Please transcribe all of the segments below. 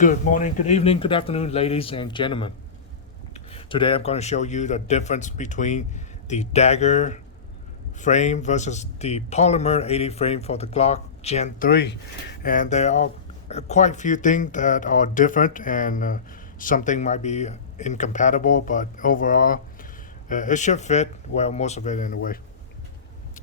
Good morning, good evening, good afternoon, ladies and gentlemen. Today I'm going to show you the difference between the Dagger frame versus the Polymer 80 frame for the Glock Gen 3. And there are quite a few things that are different, and something might be incompatible, but overall it should fit, well, most of it anyway.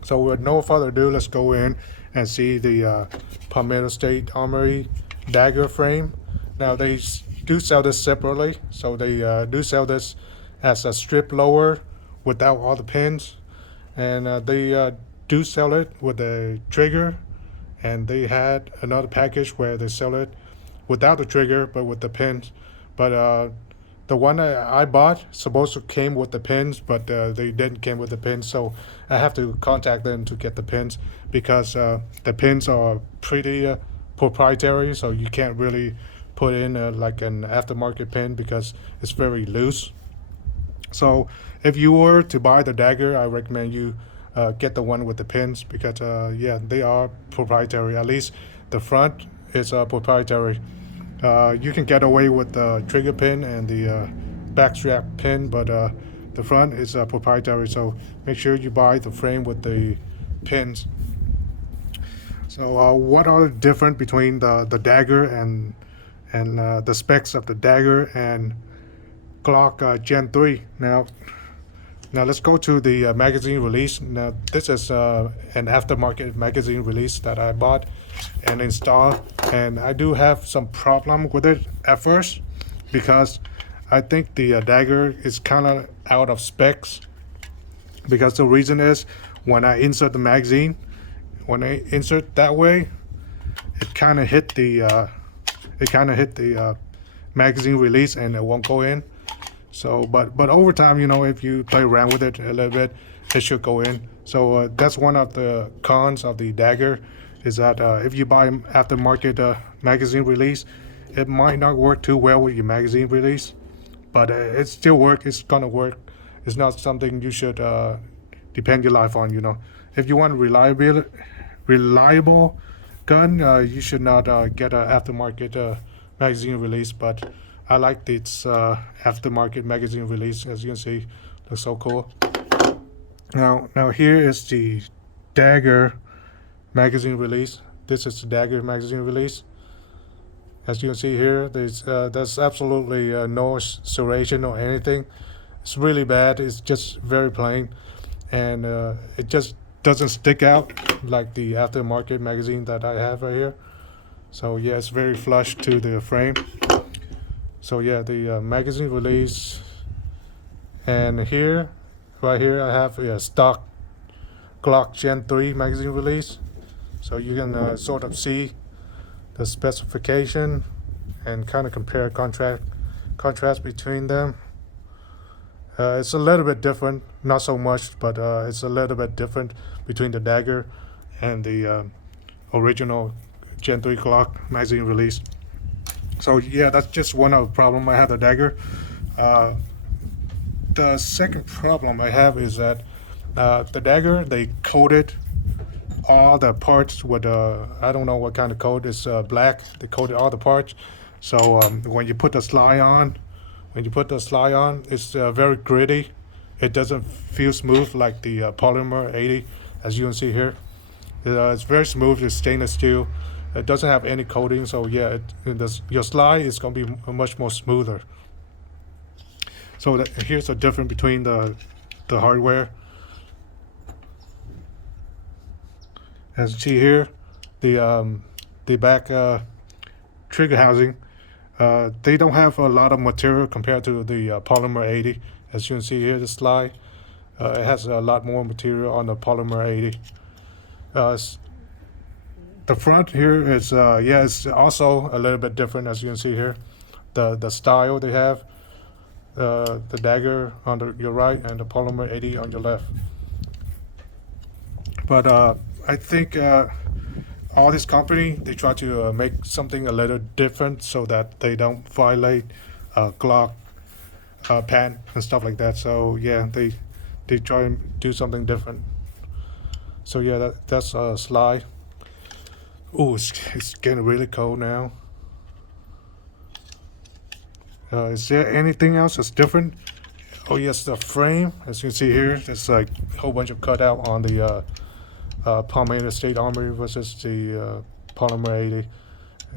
So with no further ado, let's go in and see the Palmetto State Armory Dagger frame. Now they do sell this separately, so they do sell this as a strip lower without all the pins, and they do sell it with a trigger, and they had another package where they sell it without the trigger but with the pins. But the one I bought supposed to came with the pins, but they didn't came with the pins, so I have to contact them to get the pins, because the pins are pretty proprietary, so you can't really put in like an aftermarket pin because it's very loose. So if you were to buy the Dagger, I recommend you get the one with the pins, because yeah, they are proprietary. At least the front is proprietary. You can get away with the trigger pin and the backstrap pin, but the front is proprietary. So make sure you buy the frame with the pins. So what are the difference between the Dagger and the specs of the Dagger and Glock Gen 3? Now let's go to the magazine release. Now this is an aftermarket magazine release that I bought and installed, and I do have some problem with it at first, because I think the Dagger is kind of out of specs. Because the reason is, when I insert the magazine, when I insert that way, it kind of hit the magazine release and it won't go in. So, but over time, if you play around with it a little bit, it should go in. So that's one of the cons of the Dagger, is that if you buy aftermarket magazine release, it might not work too well with your magazine release, but it still works. It's gonna work. It's not something you should depend your life on. If you want a reliable gun, you should not get an aftermarket magazine release. But I like this aftermarket magazine release. As you can see, looks so cool. Now here is the Dagger magazine release. This is the Dagger magazine release. As you can see here, there's absolutely no serration or anything. It's really bad. It's just very plain, and it just doesn't stick out like the aftermarket magazine that I have right here. So yeah, it's very flush to the frame. So yeah, the magazine release, and right here, I have a stock Glock Gen 3 magazine release. So you can sort of see the specification and kind of compare contrast between them. It's a little bit different, not so much, but it's a little bit different between the Dagger and the original Gen 3 Glock magazine release. So yeah, that's just one of the problem I have the Dagger. The second problem I have is that the Dagger, they coated all the parts with I don't know what kind of coat. It's black. They coated all the parts. So when you put the slide on, it's very gritty. It doesn't feel smooth like the Polymer 80, as you can see here. It's very smooth. It's stainless steel. It doesn't have any coating, so yeah, your slide is going to be much more smoother. So here's the difference between the hardware. As you see here, the back trigger housing, they don't have a lot of material compared to the Polymer 80. As you can see here, the slide, it has a lot more material on the Polymer 80. The front here is yeah, it's also a little bit different. As you can see here, the style they have, the Dagger on your right and the Polymer 80 on your left. But I think all this company, they try to make something a little different so that they don't violate Glock patent and stuff like that. So yeah, they try and do something different. So yeah, that's a slide. Oh, it's getting really cold now. Is there anything else that's different? Oh yes, the frame. As you can see here, there's like a whole bunch of cutout on the Palmetto State Armory versus the Polymer 80.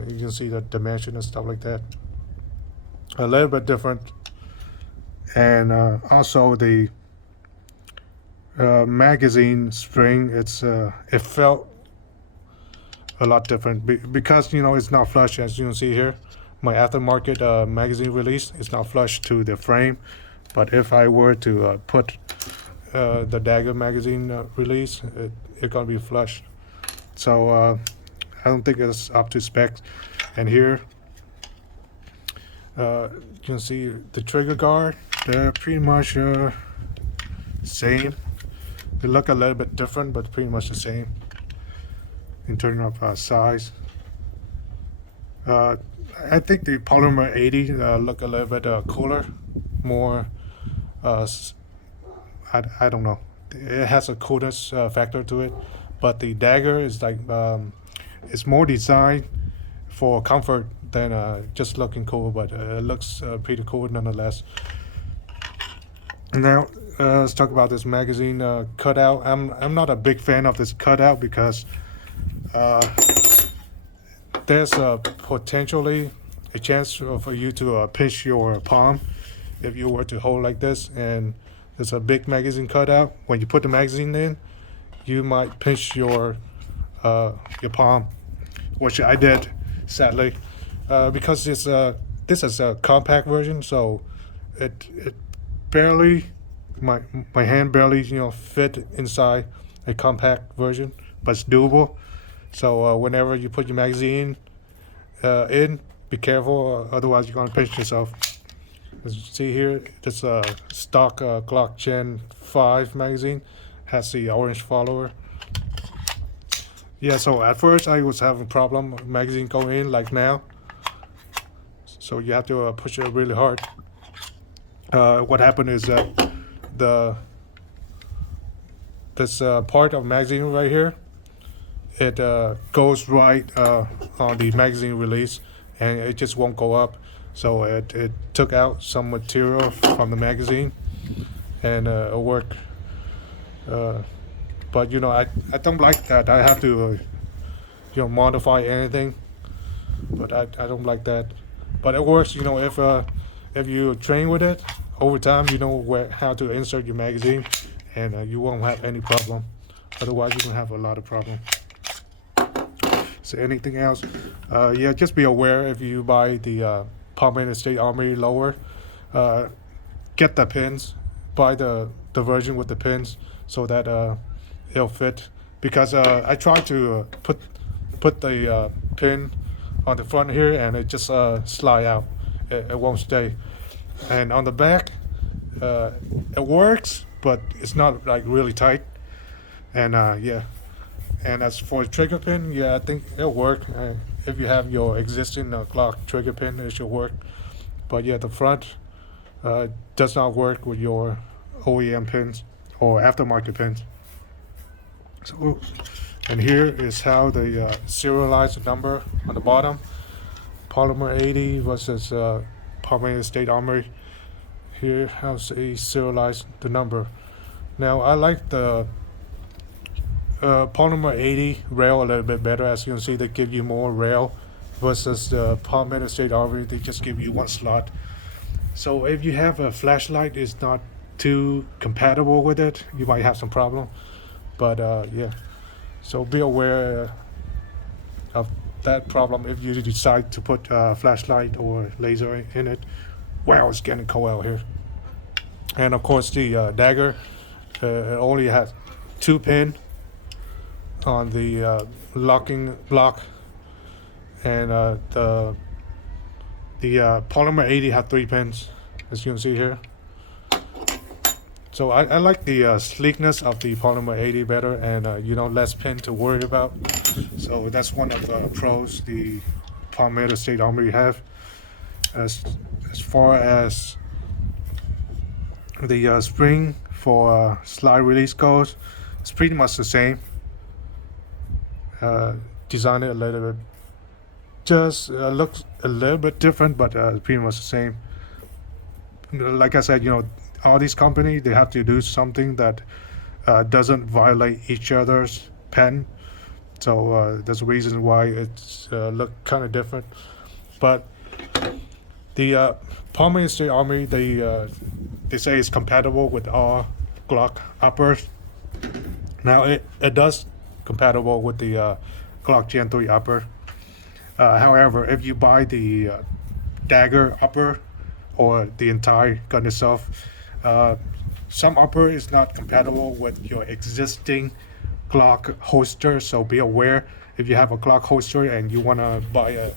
You can see the dimension and stuff like that. A little bit different, and also the magazine spring. It felt a lot different because it's not flush, as you can see here. My aftermarket magazine release is not flush to the frame, but if I were to put the Dagger magazine release, it's gonna be flush. So I don't think it's up to specs. And here you can see the trigger guard. They're pretty much same. They look a little bit different, but pretty much the same in terms of size. I think the Polymer 80 look a little bit cooler, more. I don't know. It has a coolness factor to it, but the Dagger is like it's more designed for comfort than just looking cool. But it looks pretty cool nonetheless. Now let's talk about this magazine cutout. I'm not a big fan of this cutout because there's potentially a chance for you to pinch your palm if you were to hold like this, and there's a big magazine cutout. When you put the magazine in, you might pinch your palm, which I did, sadly, because this is a compact version, so it barely my hand barely fit inside a compact version, but it's doable. So whenever you put your magazine in, be careful, otherwise you're gonna pinch yourself. As you see here, this stock Glock Gen 5 magazine has the orange follower. Yeah, so at first I was having problem with magazine going in like now. So you have to push it really hard. What happened is that this part of magazine right here, it goes right on the magazine release, and it just won't go up. So it took out some material from the magazine, and it worked. But I don't like that. I have to modify anything, but I don't like that. But it works. If you train with it over time, you know how to insert your magazine, and you won't have any problem. Otherwise, you're gonna have a lot of problem. So anything else? Yeah, just be aware if you buy the Palmetto State Armory lower, get the pins, buy the version with the pins so that it'll fit. Because I tried to put the pin on the front here, and it just slide out. It won't stay. And on the back, it works, but it's not like really tight. And yeah. And as for the trigger pin, yeah, I think it'll work. If you have your existing Glock trigger pin, it should work. But yeah, the front does not work with your OEM pins or aftermarket pins. So, and here is how they serialize the number on the bottom. Polymer 80 versus Palmetto State Armory. Here, how they serialize the number. Now, I like the Polymer 80 rail a little bit better. As you can see, they give you more rail versus the Palmetto State Armory. They just give you one slot. So if you have a flashlight is not too compatible with it, you might have some problem. But yeah, so be aware of that problem if you decide to put flashlight or laser in it. Wow, it's getting cold out here. And of course the Dagger it only has 2 pin on the locking block, and the Polymer 80 have 3 pins, as you can see here. So I like the sleekness of the Polymer 80 better, and less pin to worry about. So that's one of the pros the Palmetto State Armory have. As far as the spring for slide release goes, it's pretty much the same. Design it a little bit, just looks a little bit different, but pretty much the same. like I said, all these companies, they have to do something that doesn't violate each other's pen. So there's a reason why it's look kind of different. But the Palm State Army, they say it's compatible with all Glock uppers. Now it does compatible with the Glock Gen 3 upper. However, if you buy the Dagger upper or the entire gun itself, some upper is not compatible with your existing Glock holster. So be aware if you have a Glock holster and you want to buy a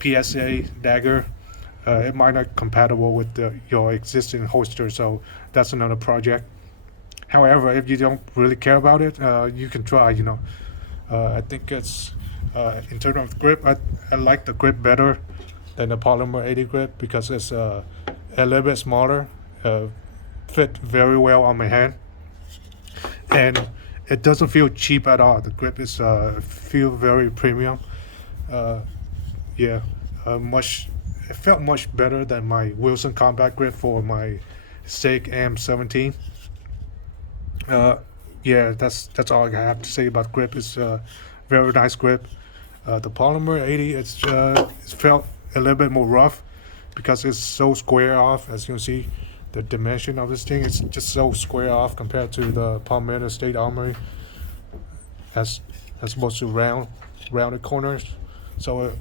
PSA Dagger, it might not compatible with your existing holster. So that's another project. However, if you don't really care about it, you can try. I think it's in terms of grip, I like the grip better than the Polymer 80 grip because it's a little bit smaller, fit very well on my hand, and it doesn't feel cheap at all. The grip is feel very premium. Yeah, it felt much better than my Wilson Combat grip for my SIG M17. Yeah, that's all I have to say about grip. It's very nice grip. The Polymer 80, it's felt a little bit more rough because it's so square off. As you can see, the dimension of this thing is just so square off compared to the Palmetto State Armory. That's supposed to rounded corners. So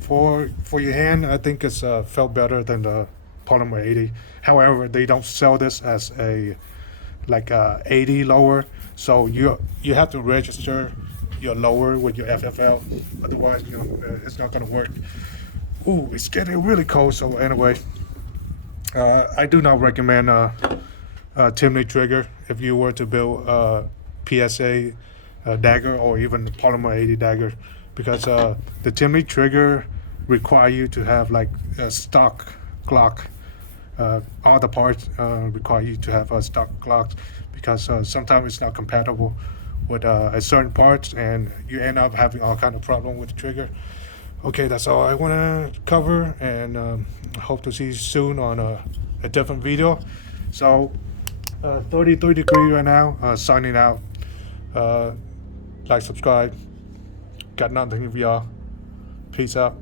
for your hand, I think it's felt better than the Polymer 80. However, they don't sell this as a 80 lower, so you have to register your lower with your FFL. Otherwise, it's not gonna work. Ooh, it's getting really cold. So anyway, I do not recommend Timney trigger if you were to build a PSA Dagger or even the Polymer 80 Dagger, because the Timney trigger require you to have a stock Glock. All the parts require you to have a stock Glocks because sometimes it's not compatible with a certain parts, and you end up having all kind of problem with the trigger. Okay, that's all I want to cover, and hope to see you soon on a different video. So 33 degrees right now. Signing out. Like, subscribe. Got nothing for y'all. Peace out.